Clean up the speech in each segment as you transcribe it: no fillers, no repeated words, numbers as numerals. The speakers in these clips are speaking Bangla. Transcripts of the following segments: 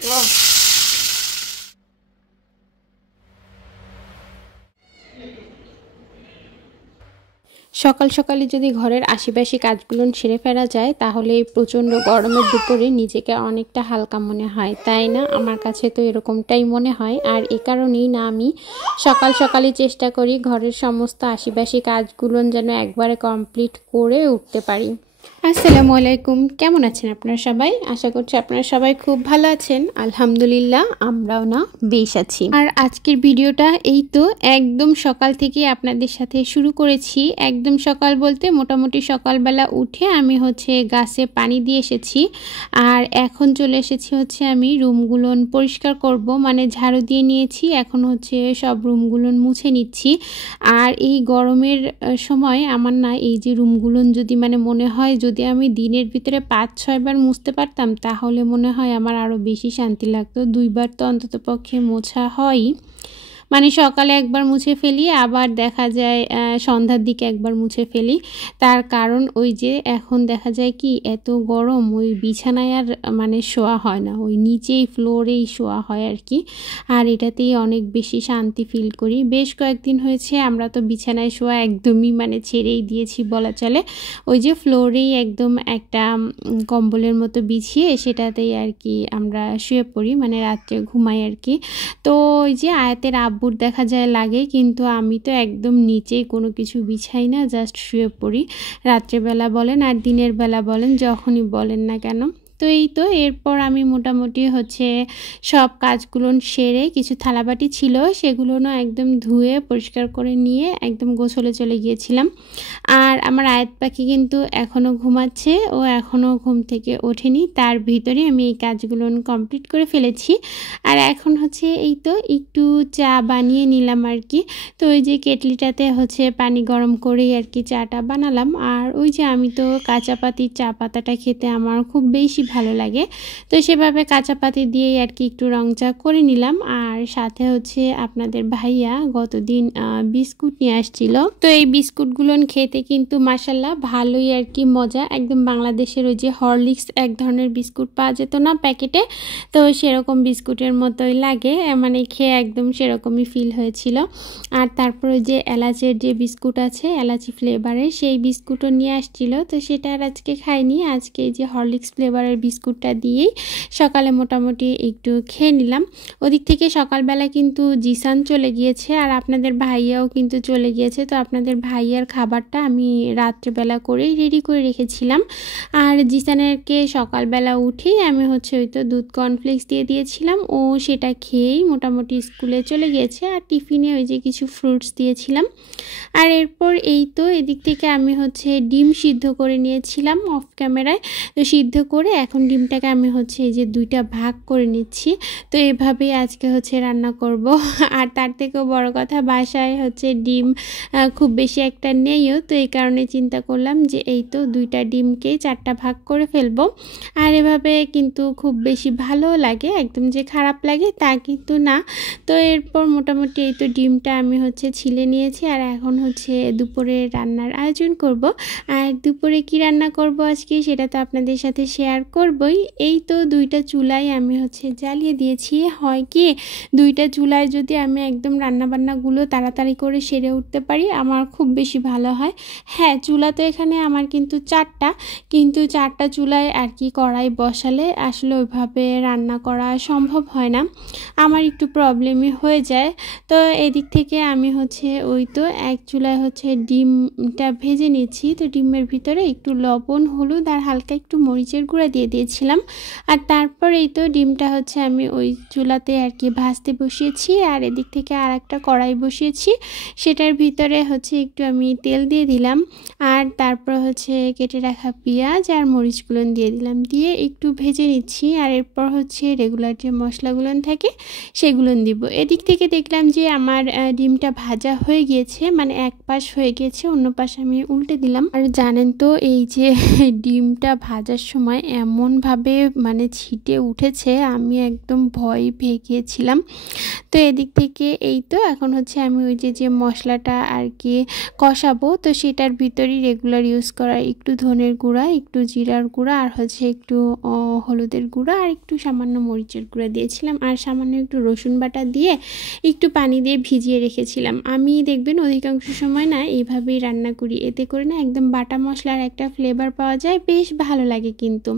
সকাল সকালে যদি ঘরের আশেপাশে কাজগুলো সেরে ফেলা যায় তাহলে এই প্রচণ্ড গরমের দুপুরে নিজেকে অনেকটা হালকা মনে হয়, তাই না? আমার কাছে তো এরকমটাই মনে হয়। আর এ কারণেই না আমি সকাল সকালে চেষ্টা করি ঘরের সমস্ত আশেপাশে কাজগুলো যেন একবারে কমপ্লিট করে উঠতে পারি। আসসালামু আলাইকুম, কেমন আছেন আপনারা সবাই? আশা করছি আপনারা সবাই খুব ভালো আছেন। আলহামদুলিল্লাহ আমরাও না বেশ আছি। আর আজকের ভিডিওটা এই তো একদম সকাল থেকে আপনাদের সাথে শুরু করেছি। একদম সকাল বলতে মোটামুটি সকালবেলা উঠে আমি গাছে পানি দিয়ে এসেছি। আর এখন চলে এসেছি আমি রুমগুলো পরিষ্কার করব, মানে ঝাড়ু দিয়ে নিয়েছি। এখন সব রুমগুলো মুছে নিচ্ছি। আর এই গরমের সময় আমার না এই যে রুমগুলো যদি মনে হয় যদি আমি দিনের ভিতরে 5-6 বার মুছতে পারতাম তাহলে মনে হয় আমার আরও বেশি শান্তি লাগতো। 2 বার তো অন্তত পক্ষে মোছা হয়, মানে সকালে একবার মুছে ফেলি, আবার দেখা যায় সন্ধ্যার দিকে একবার মুছে ফেলি। তার কারণ ওই যে এখন দেখা যায় কি এত গরম, ওই বিছানায় আর শোয়া হয় না, ওই নিচেই ফ্লোরেই শোয়া হয় আর কি। আর এটাতেই অনেক বেশি শান্তি ফিল করি। বেশ কয়েকদিন হয়েছে আমরা তো বিছানায় শোয়া একদমই ছেড়েই দিয়েছি বলা চলে। ওই যে ফ্লোরেই একদম একটা কম্বলের মতো বিছিয়ে সেটাতেই আর কি আমরা শুয়ে পড়ি, রাত্রে ঘুমাই আর কি। তো ওই যে আয়াতের আব্বুর দেখা যায় লাগে, কিন্তু আমি তো একদম নিচেই কোনো কিছু বিছাই না, জাস্ট শুয়ে পড়ি। রাত্রেবেলা বলেন আর দিনের বেলা বলেন, যখনই বলেন না কেন। তো এই তো এরপর আমি মোটামুটি সব কাজগুলো সেরে, কিছু থালাবাটি ছিল সেগুলো একদম ধুয়ে পরিষ্কার করে নিয়ে একদম গোসলে চলে গিয়েছিলাম। আর আমার আয়াত পাখি কিন্তু এখনও ঘুমাচ্ছে, ও এখনও ঘুম থেকে ওঠেনি। তার ভিতরে আমি এই কাজগুলো কমপ্লিট করে ফেলেছি। আর এখন এই তো একটু চা বানিয়ে নিলাম আর কি। তো ওই যে কেটলিটাতে পানি গরম করেই আর কি চাটা বানালাম। আর ওই যে আমি তো কাঁচা পাতির চা পাতাটা খেতে আমার খুব বেশি ভালো লাগে, তো সেভাবে কাঁচা পাতি দিয়েই আর কি একটু রং চা করে নিলাম। আর সাথে আপনাদের ভাইয়া গতদিন বিস্কুট নিয়ে আসছিল, তো এই বিস্কুটগুলো খেতে কিন্তু মাশাল্লাহ ভালোই আর কি মজা। একদম বাংলাদেশের ওই যে হরলিক্স এক ধরনের বিস্কুট পাওয়া যেত না প্যাকেটে, তো সেরকম বিস্কুটের মতোই লাগে, খেয়ে একদম সেরকমই ফিল হয়েছিল। আর তারপরে যে এলাচের যে বিস্কুট আছে, এলাচি ফ্লেভারের, সেই বিস্কুটও নিয়ে আসছিল। তো সেটা আর আজকে খাইনি, আজকে এই যে হরলিক্স ফ্লেভারের বিস্কুটটা দিয়েই সকালে মোটামুটি একটু খেয়ে নিলাম। ওদিক থেকে সকালবেলা কিন্তু জিসান চলে গিয়েছে আর আপনাদের ভাইয়াও কিন্তু চলে গিয়েছে। তো আপনাদের ভাইয়ার খাবারটা আমি রাত্রেবেলা করেই রেডি করে রেখেছিলাম। আর জিসানেরকে সকালবেলা উঠেই আমি ওই তো দুধ কর্নফ্লেক্স দিয়ে দিয়েছিলাম, ও সেটা খেয়েই মোটামুটি স্কুলে চলে গিয়েছে। আর টিফিনে ওই যে কিছু ফ্রুটস দিয়েছিলাম। আর এরপর এই তো এদিক থেকে আমি ডিম সিদ্ধ করে নিয়েছিলাম অফ ক্যামেরায়। তো সিদ্ধ করে এখন ডিমটাকে আমি এই যে 2টা ভাগ করে নিচ্ছি। তো এভাবেই আজকে রান্না করব। আর তার থেকেও বড় কথা, বাসায় ডিম খুব বেশি একটা নেইও, তো এই কারণে চিন্তা করলাম যে এই তো 2টা ডিমকেই 4টা ভাগ করে ফেলবো। আর এভাবে কিন্তু খুব বেশি ভালো লাগে, একদম যে খারাপ লাগে তা কিন্তু না। তো এরপর মোটামুটি এই তো ডিমটা আমি ছিলে নিয়েছি। আর এখন দুপুরে রান্নার আয়োজন করব। আর দুপুরে কি রান্না করব আজকে সেটা তো আপনাদের সাথে শেয়ার করবই। এই তো 2টা চুলাই আমি জ্বালিয়ে দিয়েছি। হয় কি 2টা চুলায় যদি আমি একদম রান্নাবান্নাগুলো তাড়াতাড়ি করে সেরে উঠতে পারি আমার খুব বেশি ভালো হয়। হ্যাঁ, চুলা তো এখানে আমার কিন্তু 4টা, কিন্তু 4টা চুলায় আর কি কড়াই বসালে আসলে ওইভাবে রান্না করা সম্ভব হয় না, আমার একটু প্রবলেমই হয়ে যায়। তো এদিক থেকে আমি ওই তো এক চুলায় ডিমটা ভেজে নিচ্ছি। তো ডিমের ভিতরে একটু লবণ, হলুদ আর হালকা একটু মরিচের গুঁড়া দিয়ে দিয়েছিলাম। আর তারপর এই তো ডিমটা আমি ওই চুলাতে আর কি ভাজতে বসিয়েছি। আর এদিক থেকে আর একটা কড়াই বসিয়েছি, সেটার ভিতরে একটু আমি তেল দিয়ে দিলাম। আর তারপর কেটে রাখা পেঁয়াজ আর মরিচগুলো দিয়ে দিলাম, দিয়ে একটু ভেজে নিচ্ছি। আর এরপর রেগুলার যে মশলাগুলো থাকে সেগুলো দিব। এদিক থেকে দেখলাম যে আমার ডিমটা ভাজা হয়ে গিয়েছে, এক পাশ হয়ে গিয়েছে, অন্য পাশ আমি উল্টে দিলাম। আর জানেন তো এই যে ডিমটা ভাজার সময় এমনভাবে মানে ছিটে উঠেছে, আমি একদম ভয় পেয়ে গিয়েছিলাম। তো এদিক থেকে এই তো এখন হচ্ছে আমি ওই যে মশলাটা আর কি কষাবো, তো সেটার ভিতরেই রেগুলার ইউজ করা একটু ধনের গুঁড়া, একটু জিরার গুঁড়া, আর হচ্ছে একটু হলুদের গুঁড়া, আর একটু সামান্য মরিচের গুঁড়া দিয়েছিলাম, আর সামান্য একটু রসুন বাটা দিয়ে একটু পানি দিয়ে ভিজিয়ে রেখেছিলাম। আমি দেখবেন অধিকাংশ সময় না এইভাবেই রান্না করি, এতে করে না একদম বাটা মশলার একটা ফ্লেভার পাওয়া যায়, বেশ ভালো লাগে কিন্তু।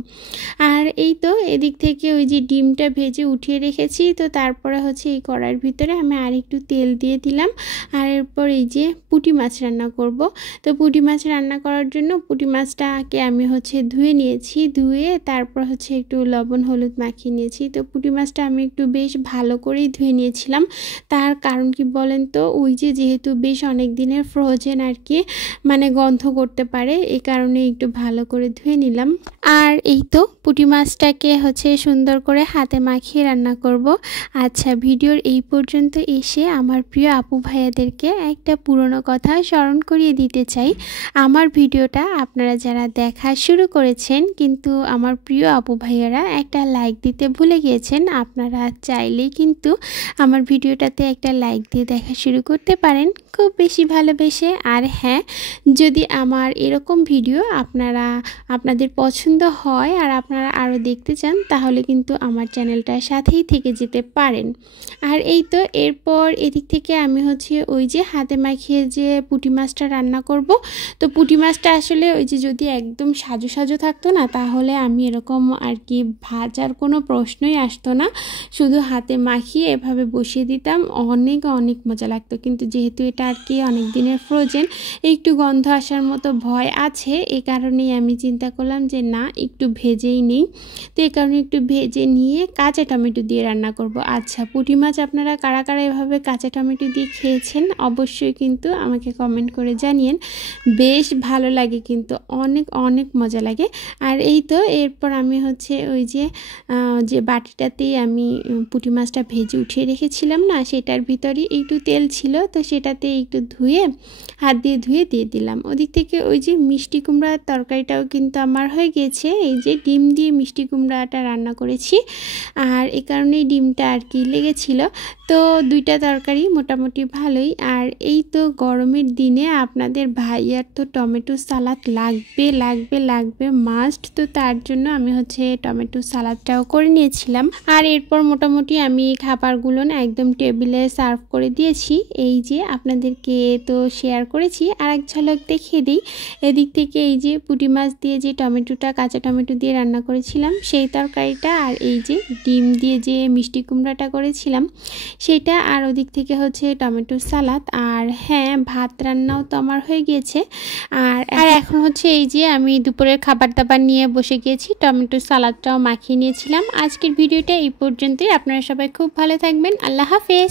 আর এই তো এদিক থেকে ওই যে ডিমটা ভেজে উঠিয়ে রেখেছি, তো তারপরে হচ্ছে এই কড়াইয়ের ভিতরে আমি আর একটু তেল দিয়ে দিলাম। আর এরপর এই যে পুঁটি মাছ রান্না করব। তো পুঁটি মাছ রান্না করার জন্য পুঁটি মাছটাকে আমি হচ্ছে ধুয়ে নিয়েছি, ধুয়ে তারপর হচ্ছে একটু লবণ হলুদ মাখিয়ে নিয়েছি। তো পুঁটি মাছটা আমি একটু বেশ ভালো করেই ধুয়ে নিয়েছিলাম, তার কারণ কি বলেন তো, ওই যে যেহেতু বেশ অনেক দিনের ফ্রোজেন আর কি, মানে গন্ধ করতে পারে, এই কারণে একটু ভালো করে ধুয়ে নিলাম। আর এই তো পুঁটি মাছটাকে হচ্ছে সুন্দর করে হাতে মাখিয়ে রান্না করব। আচ্ছা, ভিডিওর এই পর্যন্ত এসে আমার প্রিয় আপু ভাইয়াদেরকে একটা পুরনো কথা স্মরণ করিয়ে দিতে চাই। আমার ভিডিওটা আপনারা যারা দেখা শুরু করেছেন কিন্তু আমার প্রিয় আপু ভাইয়ারা একটা লাইক দিতে ভুলে গিয়েছেন, আপনারা চাইলেই কিন্তু আমার ভিডিওটাতে একটা লাইক দিয়ে দেখা শুরু করতে পারেন খুব বেশি ভালোবেসে। আর হ্যাঁ, যদি আমার এরকম ভিডিও আপনাদের পছন্দ হয় আর আপনারা আরও দেখতে চান, তাহলে কিন্তু আমার চ্যানেলটার সাথেই থেকে যেতে পারেন। আর এই তো এরপর এদিক থেকে আমি হচ্ছে ওই যে হাতে মাখিয়ে যে পুঁটি মাছটা রান্না করব। তো পুঁটি মাছটা আসলে ওই যে যদি একদম সাজু সাজু থাকতো না, তাহলে আমি এরকম আর কি ভাজার কোনো প্রশ্নই আসতো না, শুধু হাতে মাখিয়ে এভাবে বসিয়ে দিতাম, অনেক অনেক মজা লাগতো। কিন্তু যেহেতু এটা আর কি অনেক দিনের ফ্রোজেন, একটু গন্ধ আসার মতো ভয় আছে, এই কারণেই আমি চিন্তা করলাম যে না, একটু ভেজেই নিই। তো এই কারণে একটু ভেজে নিয়ে কাঁচা টমেটো দিয়ে রান্না করব। আচ্ছা, পুঁটি মাছ আপনারা কারা কারা এভাবে কাঁচা টমেটো দিয়ে খেয়েছেন অবশ্যই কিন্তু আমাকে কমেন্ট করে জানিয়েন, বেশ ভালো লাগে কিন্তু, অনেক অনেক মজা লাগে। আর এই তো এরপর আমি হচ্ছে ওই যে বাটিটাতেই আমি পুঁটি মাছটা ভেজে উঠিয়ে রেখেছিলাম না, সেটার ভিতরে একটু তেল ছিল, তো সেটাতে একটু হাত দিয়ে ধুয়ে দিয়ে দিলাম। ওদিক থেকে ওই যে মিষ্টি কুমড়ার তরকারিটাও কিন্তু আমার হয়ে গিয়েছে, এই যে ডিম দিয়ে মিষ্টি কুমড়াটা রান্না করেছি, আর এই কারণেই ডিমটা আর কি লেগেছিল। তো দুইটা তরকারি মোটামুটি ভালোই। আর এই তো গরমের দিনে আপনাদের ভাইয়ার তো টমেটো সালাদ লাগবে লাগবে লাগবে মাস্ট, তো তার জন্য আমি হচ্ছে টমেটো সালাদটাও করে নিয়েছিলাম। আর এরপর মোটামুটি আমি খাবারগুলো না একদম টেবিলে সার্ভ করে দিয়েছি, এই যে আপনাদেরকে তো শেয়ার করেছি। আর এক ঝলক দেখিয়ে দিই, এদিক থেকে এই যে পুঁটি মাছ দিয়ে যে টমেটোটা কাঁচা টমেটো দিয়ে রান্না করেছিলাম সেই তরকারিটা, আর এই যে ডিম দিয়ে যে মিষ্টি কুমড়াটা করেছিলাম সেটা, আর ওদিক থেকে হচ্ছে টমেটো সালাদ। আর হ্যাঁ, ভাত রান্নাও তো আমার হয়ে গিয়েছে। আর এখন হচ্ছে এই যে আমি দুপুরের খাবার দাবার নিয়ে বসে গিয়েছি, টমেটো সালাদটাও মাখিয়ে নিয়েছিলাম। আজকের ভিডিওটা এই পর্যন্তই, আপনারা সবাই খুব ভালো থাকবেন, আল্লাহ হাফেজ।